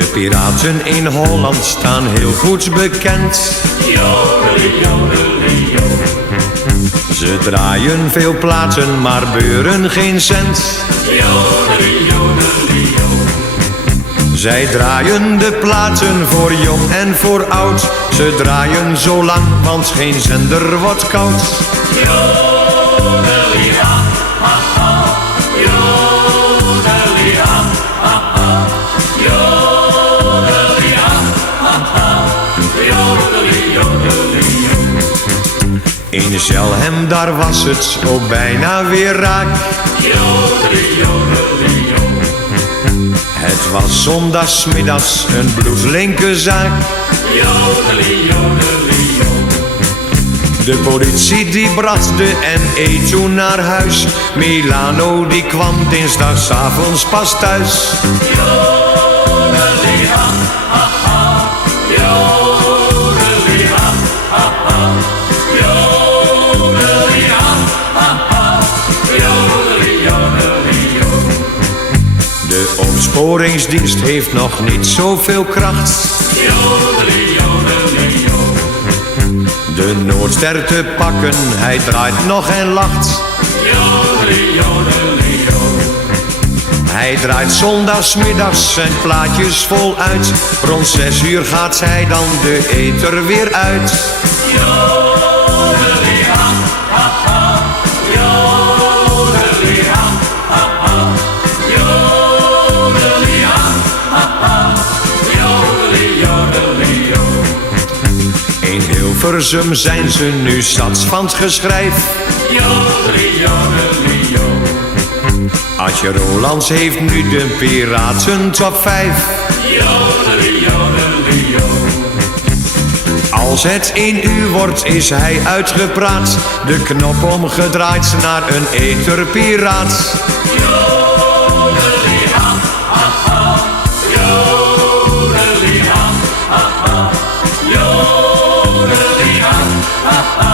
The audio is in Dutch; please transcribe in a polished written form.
De piraten in Holland staan heel goed bekend. Ze draaien veel platen, maar beuren geen cent. Zij draaien de platen voor jong en voor oud. Ze draaien zo lang, want geen zender wordt koud. In Zelhem, daar was het ook bijna weer raak. Het was zondagsmiddags een bloedlinke zaak. De politie die bracht de ME toen naar huis. Milano die kwam dinsdagsavonds pas thuis. De opsporingsdienst heeft nog niet zoveel kracht. De Noordster te pakken, hij draait nog en lacht. Hij draait zondagsmiddags zijn plaatjes voluit. Rond 6 uur gaat hij dan de ether weer uit. In Hilversum zijn ze nu zat van het geschrijf. Adje Rolands heeft nu de piraten top 5. Als het 1 uur wordt is hij uitgepraat. De knop omgedraaid naar een etherpiraat. Ha ha